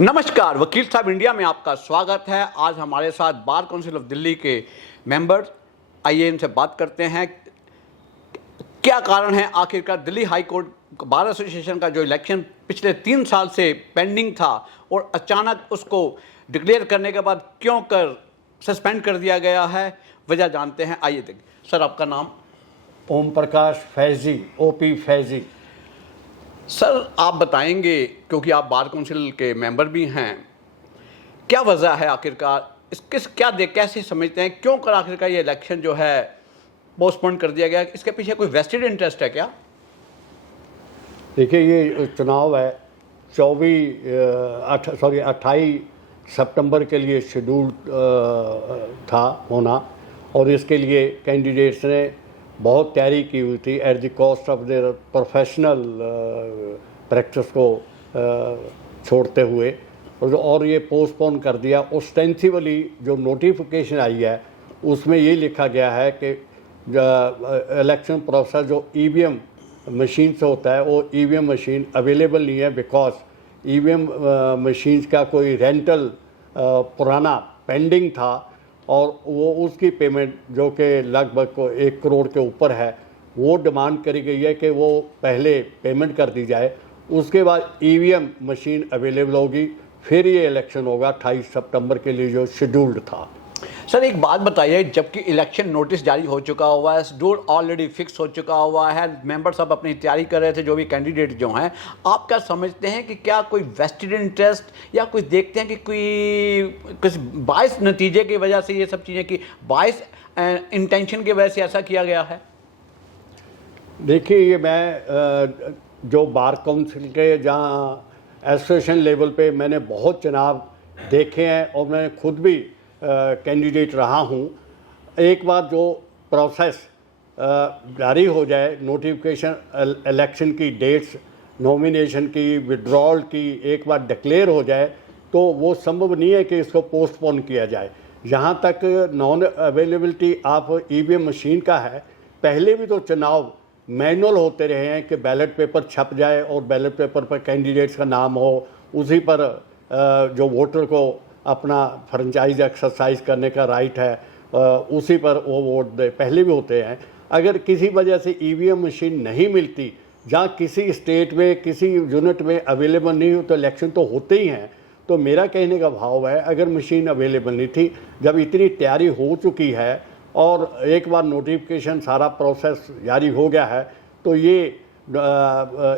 नमस्कार, वकील साहब इंडिया में आपका स्वागत है। आज हमारे साथ बार काउंसिल ऑफ दिल्ली के मेंबर, आइए इनसे बात करते हैं। क्या कारण है आखिरकार Delhi high court bar association का जो इलेक्शन पिछले 3 साल से पेंडिंग था और अचानक उसको डिक्लेयर करने के बाद क्यों कर सस्पेंड कर दिया गया है, वजह जानते हैं। आइए देखिए। सर, आपका नाम? ओम प्रकाश फैजी, ओपी फैजी। सर, आप बताएंगे, क्योंकि आप बार काउंसिल के मेंबर भी हैं, क्या वजह है आखिरकार कैसे समझते हैं क्यों कर आखिरकार ये इलेक्शन जो है पोस्टपोन कर दिया गया? इसके पीछे कोई वेस्टेड इंटरेस्ट है क्या? देखिए, ये चुनाव है 28 सितंबर के लिए शेड्यूल था होना, और इसके लिए कैंडिडेट्स ने बहुत तैयारी की हुई थी at the cost of their professional practice को छोड़ते हुए, और ये पोस्टपोन कर दिया। ऑस्टेंसिबली जो नोटिफिकेशन आई है उसमें ये लिखा गया है कि इलेक्शन प्रोसेस जो ईवीएम मशीन से होता है वो ईवीएम मशीन अवेलेबल नहीं है, बिकॉज ईवीएम मशीन्स का कोई रेंटल पुराना पेंडिंग था और वो उसकी पेमेंट जो कि लगभग 1 करोड़ के ऊपर है, वो डिमांड करी गई है कि वो पहले पेमेंट कर दी जाए, उसके बाद ईवीएम मशीन अवेलेबल होगी, फिर ये इलेक्शन होगा 28 सितंबर के लिए जो शेड्यूल्ड था। सर, एक बात बताइए, जबकि इलेक्शन नोटिस जारी हो चुका हुआ है, शेड्यूल ऑलरेडी फिक्स हो चुका हुआ है, मेंबर सब अपनी तैयारी कर रहे थे, जो भी कैंडिडेट जो हैं, आप क्या समझते हैं कि क्या कोई वेस्टेड इंटरेस्ट या कुछ देखते हैं कि कुछ बायस नतीजे की वजह से ये सब चीज़ें की बायस इंटेंशन की वजह से ऐसा किया गया है? देखिए, ये मैं जो बार काउंसिल के जहाँ एसोसिएशन लेवल पे मैंने बहुत चुनाव देखे हैं और मैं खुद भी कैंडिडेट रहा हूँ। एक बार जो प्रोसेस जारी हो जाए, नोटिफिकेशन इलेक्शन की डेट्स, नॉमिनेशन की, विड्रॉल की एक बार डिक्लेयर हो जाए तो वो संभव नहीं है कि इसको पोस्टपोन किया जाए। जहाँ तक non availability of EVM machine का है, पहले भी तो चुनाव मैनुअल होते रहे हैं कि बैलेट पेपर छप जाए और बैलेट पेपर पर कैंडिडेट्स का नाम हो, उसी पर जो वोटर को अपना फ्रेंचाइज एक्सरसाइज करने का राइट है उसी पर वो वोट दे, पहले भी होते हैं। अगर किसी वजह से ईवीएम मशीन नहीं मिलती, जहाँ किसी स्टेट में किसी यूनिट में अवेलेबल नहीं हो, तो इलेक्शन तो होते ही हैं। तो मेरा कहने का भाव है, अगर मशीन अवेलेबल नहीं थी, जब इतनी तैयारी हो चुकी है और एक बार नोटिफिकेशन सारा प्रोसेस जारी हो गया है, तो ये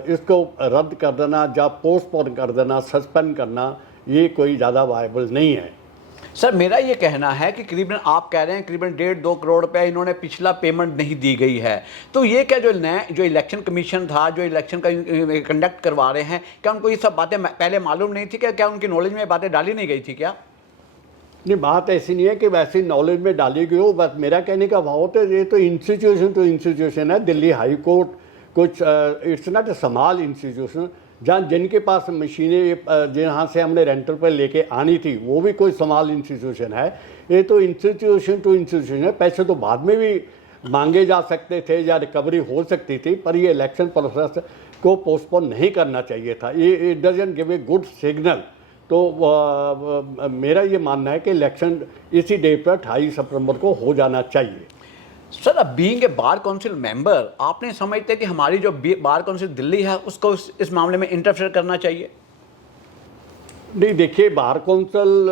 इसको रद्द कर देना या पोस्टपोन कर देना, सस्पेंड करना, ये कोई ज़्यादा वायबल नहीं है। सर, मेरा ये कहना है कि करीबन आप कह रहे हैं करीबन 1.5-2 करोड़ रुपए इन्होंने पिछला पेमेंट नहीं दी गई है, तो ये क्या जो इलेक्शन कमीशन था, जो इलेक्शन का कंडक्ट करवा रहे हैं, क्या उनको ये सब बातें पहले मालूम नहीं थी? क्या उनकी नॉलेज में बातें डाली नहीं गई थी क्या? नहीं, बात ऐसी नहीं है कि वैसी नॉलेज में डाली गई हो। बस मेरा कहने का भाव तो ये तो इंस्टीट्यूशन है। दिल्ली हाई कोर्ट कुछ it's not a small institution. जहाँ जिनके पास मशीनें जहाँ से हमने रेंटल पर लेके आनी थी, वो भी कोई स्मॉल इंस्टीट्यूशन है। ये तो इंस्टीट्यूशन है। पैसे तो बाद में भी मांगे जा सकते थे या रिकवरी हो सकती थी, पर ये इलेक्शन प्रोसेस को पोस्टपोन नहीं करना चाहिए था। ये it doesn't give a good signal. तो मेरा ये मानना है कि इलेक्शन इसी डेट पर 28 सितंबर को हो जाना चाहिए। सर, अब being a bar council member, आपने समझते कि हमारी जो बार काउंसिल दिल्ली है उसको इस मामले में इंटरफेयर करना चाहिए? नहीं, देखिए, बार काउंसिल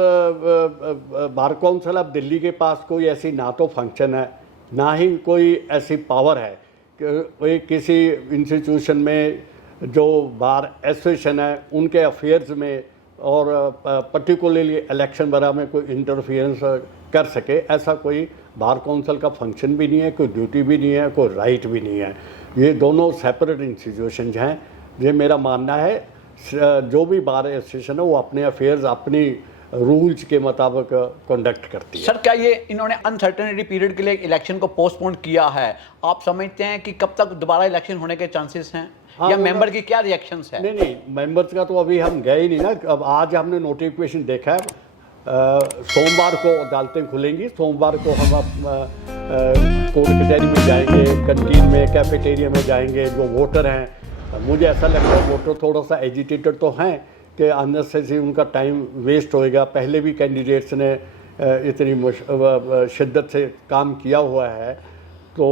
अब दिल्ली के पास कोई ऐसी ना तो फंक्शन है, ना ही कोई ऐसी पावर है कि किसी इंस्टीट्यूशन में जो बार एसोसिएशन है उनके अफेयर्स में और पर्टिकुलरली इलेक्शन वगैरह में कोई इंटरफियरेंस कर सके। ऐसा कोई बार काउंसिल का फंक्शन भी नहीं है, कोई ड्यूटी भी नहीं है, कोई राइट भी नहीं है। ये दोनों सेपरेट इंस्टीट्यूशंस हैं। ये मेरा मानना है, जो भी बार एसोसिएशन है वो अपने अफेयर्स अपनी रूल्स के मुताबिक कंडक्ट करती है। सर, क्या ये इन्होंने अनसर्टेनिटी पीरियड के लिए इलेक्शन को पोस्टपोन किया है? आप समझते हैं कि कब तक दोबारा इलेक्शन होने के चांसेस हैं? हाँ, या मेंबर की क्या रिएक्शंस है? नहीं, मेंबर्स का तो अभी हम गए ही नहीं ना। अब आज हमने नोटिफिकेशन देखा है, सोमवार को अदालतें खुलेंगी, सोमवार को हम कोर्ट कचहरी में जाएंगे, कैंटीन में, कैफेटेरिया में जाएंगे, जो वोटर हैं, मुझे ऐसा लगता है वोटर थोड़ा सा एजिटेटेड तो हैं कि अननेसेसरी उनका टाइम वेस्ट होएगा। पहले भी कैंडिडेट्स ने इतनी शिद्दत से काम किया हुआ है, तो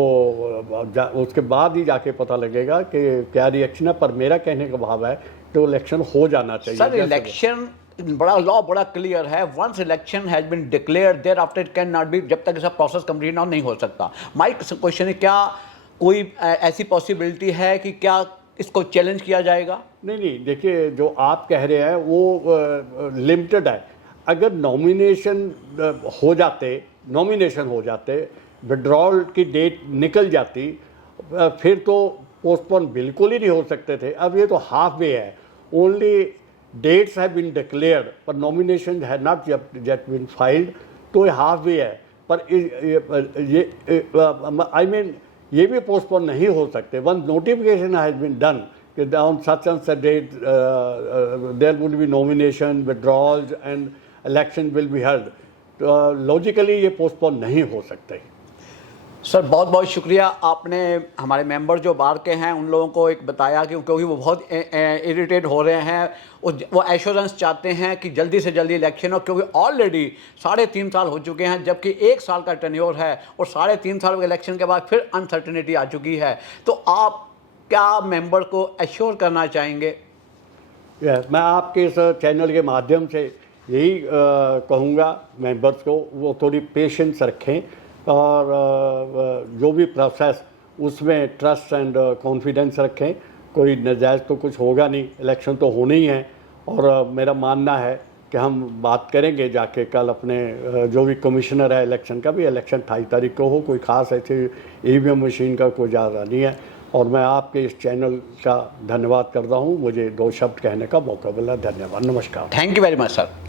उसके बाद ही जाके पता लगेगा कि क्या रिएक्शन है। पर मेरा कहने का भाव है तो इलेक्शन हो जाना चाहिए। सर इलेक्शन बड़ा लॉ बड़ा क्लियर है, once election has been declared there after it can not be, जब तक इसका प्रोसेस कंप्लीट ना नहीं हो सकता। माय क्वेश्चन है, क्या कोई ऐसी पॉसिबिलिटी है कि क्या इसको चैलेंज किया जाएगा? नहीं, देखिए जो आप कह रहे हैं वो लिमिटेड है। अगर नॉमिनेशन हो जाते, विड्रॉल की डेट निकल जाती, फिर तो पोस्टपोन बिल्कुल ही नहीं हो सकते थे। अब ये तो हाफ वे है, only dates have been declared पर nomination have not yet been filed, तो ये हाफ वे है। पर आई मीन ये भी पोस्टपोन नहीं हो सकते। One notification has been done कि on such and such date there would be nomination, withdrawals and election will be held. Logically ये पोस्टपोन नहीं हो सकते। सर बहुत बहुत शुक्रिया, आपने हमारे मेंबर जो बाहर के हैं उन लोगों को एक बताया कि क्योंकि वो बहुत इरिटेट हो रहे हैं, वो एश्योरेंस चाहते हैं कि जल्दी से जल्दी इलेक्शन हो, क्योंकि ऑलरेडी 3.5 साल हो चुके हैं, जबकि 1 साल का टेन्योर है और 3.5 साल के इलेक्शन के बाद फिर अनसर्टेनिटी आ चुकी है। तो आप क्या मेंबर को एश्योर करना चाहेंगे? मैं आपके इस चैनल के माध्यम से यही कहूँगा मेंबर्स को, वो थोड़ी पेशेंस रखें और जो भी प्रोसेस उसमें ट्रस्ट एंड कॉन्फिडेंस रखें। कोई नजायज़ तो कुछ होगा नहीं, इलेक्शन तो होने ही है। और मेरा मानना है कि हम बात करेंगे जाके कल अपने जो भी कमिश्नर है इलेक्शन का भी, इलेक्शन 28 तारीख को हो। कोई ख़ास ऐसे ईवीएम मशीन का कोई ज़्यादा नहीं है। और मैं आपके इस चैनल का धन्यवाद करता हूँ, मुझे 2 शब्द कहने का मौका मिला। धन्यवाद, नमस्कार। Thank you very much sir.